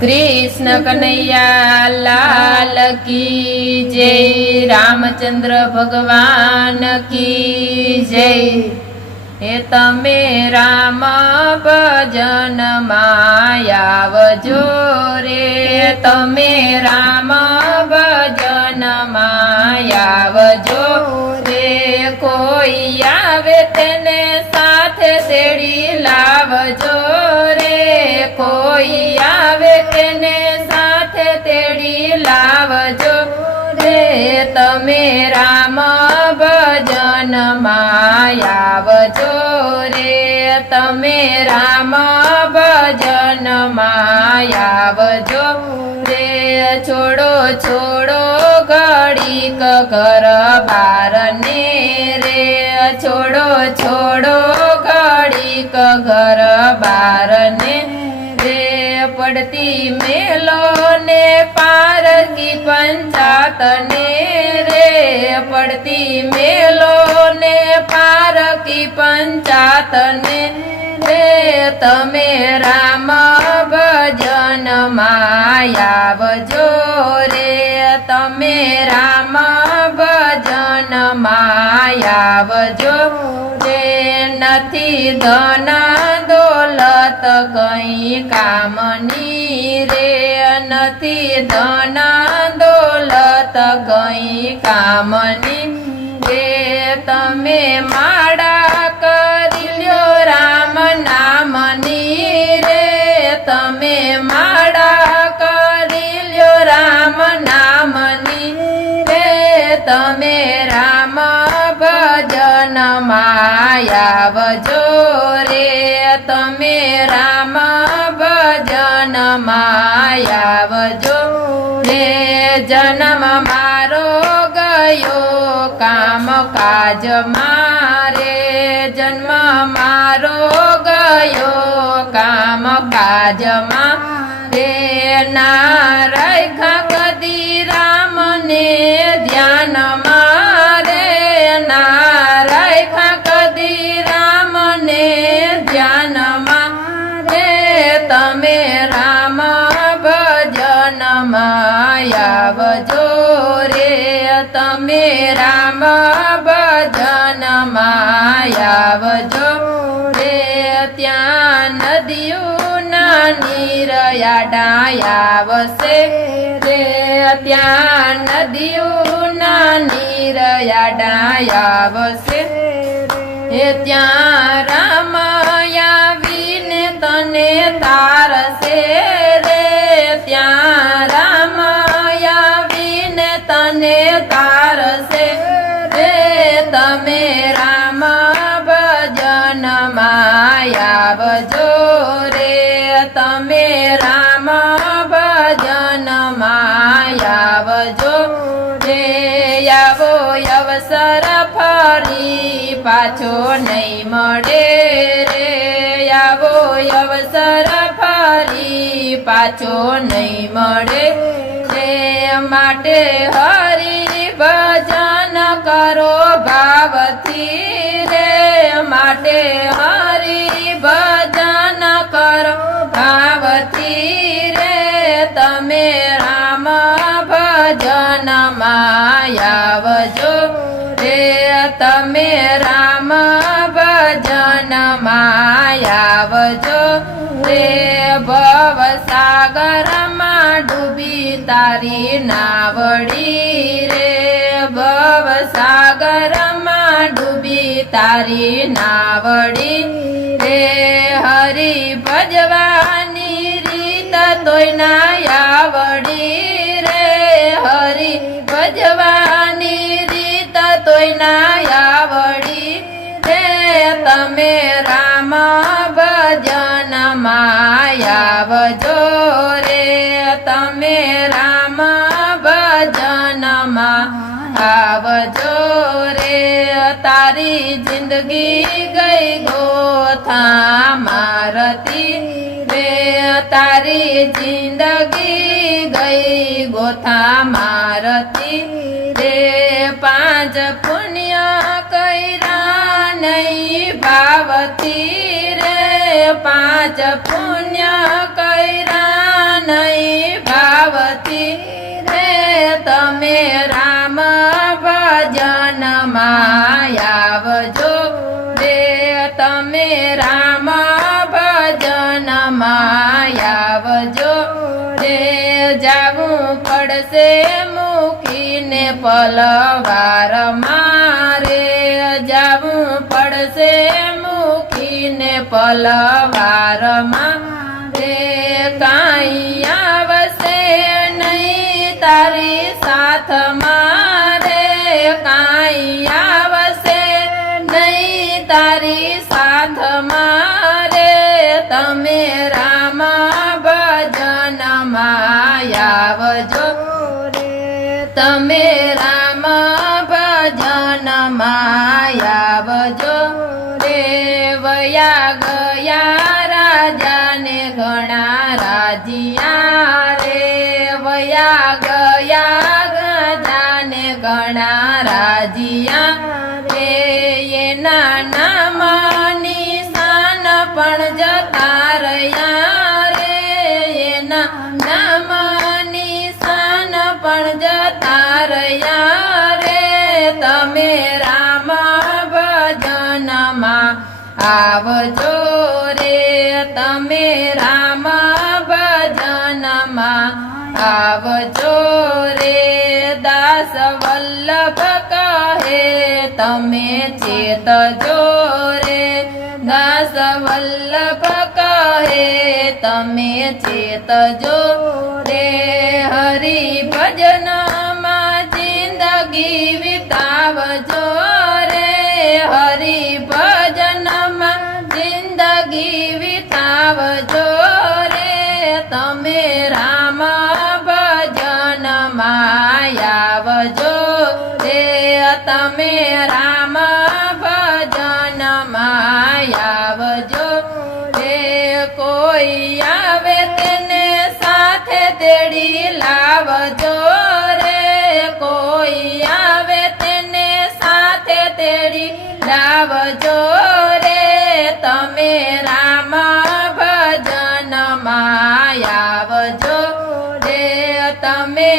कृष्ण कन्हैया लाल की जय। रामचंद्र भगवान की जय। हे तमे राम भजन मायावजो रे। तमे राम भजन मायावजो रे। कोई आवे तेने साथे तेड़ी लावजो रे। कोई आवे तेने साथे तेड़ी लावजो रे। तमे राम भजन मायावजो रे। तमे राम भजन मायावजो रे। छोड़ो छोड़ो घड़ीक घर बार ने रे। छोड़ो छोड़ो घड़ीक घर बार ने रे। पड़ती मेलो ने पार की पंचात ने रे। पड़ती मेलो ने पार की पंचात ने रे। तमे राम भजन मायावजो रे। तमे राम भजन मायावजो रे। नथी धन दौलत कई कामनी रे। नथी धन दौलत कई कामनी रे। तमे माड़ा करी ल्यो राम नामनी रे। तमे माड़ा करी ल्यो राम नामनी रे। तमे राम भजन मायावजो रे। तमे राम भजन मायावजो रे। जन्म मारो गयो काम काज मारे। जन्म मारो गयो काम काज मारे। नाराय कदी राम ने ध्यान मारे। नाराय कदी राम ने ध्यान मारे। तमे राम भजन मायावजो रे। तमे राम भजन मायावजो रे। त्या नदियों नीर याडायावसे रे। त्या नदियों नीर याडायावसे रे। त्या राम आवीने तने तारसे रे। त्या राम आवीने तने तारसे रे। तमे राम भजन मायावजो रे। तमे राम भजन मायावजो रे। आवो अवसर फरी पाछो नहीं मळे रे। आवो अवसर फरी पाछो नहीं मळे रे। माटे हरि भजन करो भावथी रे। माटे हरि भजन करो भावथी रे। तमे राम भजन मायावजो रे। तमे राम भजन मायावजो रे। भव सागर में डूबी तारी नावड़ी रे। भव सागर में डूबी तारी नावड़ी रे। हरि भजवानी रीत तोय ना आवड़ी रे। हरि भजवानी रीत तोय ना आवड़ी रे। तमे राम भजन मायावजो रे। तमे राम भजन मायावजो रे। तारी जिंदगी गई गोथा मारती रे। तारी जिंदगी गई गोथा मारती रे। पांच पुण्य कैरा नहीं भावती रे। पांच पुण्य कैरा नहीं આવજો રે જાવું પડશે મૂકીને પલવાર મારે જાવું પડશે મૂકીને પલવાર મારે કાંઈ આવશે નહીં તારી સાથ મારે કાંઈ આવશે નહીં તારી સાથ મારે તમે રામ ભજન આવજો રે તમે રામ ભજન આવજો રે વયા ગયા રાજાને ઘણા રાજ્યા રે વયા ગયા ગજાને ઘણા રાજ્યા રે એના નામ નિશાન પણ જતા રહ્યા રે એના નામ નિશાન પણ જતા રહ્યા રે તમે રામ ભજનમાં આવજો રે તમે રામ ભજનમાં આવજો રે દાસ વલ્લભ કહે તમે ચેતજો રે દાસ વલ્લભ કહે તમે ચેતજો રે હરિ ભજનમાં જિંદગી વિતાવજો રે હરિ ભજનમાં જિંદગી વિતાવજો રે તમે રામ ભજનમાં આવજો રે તમે રામ ભજનમાં આવજો રે કોઈ આવે તેને સાથે તેડી લાવજો રે કોઈ આવે તેને સાથે તેડી લાવજો રે તમે રામ ભજનમાં આવજો રે તમે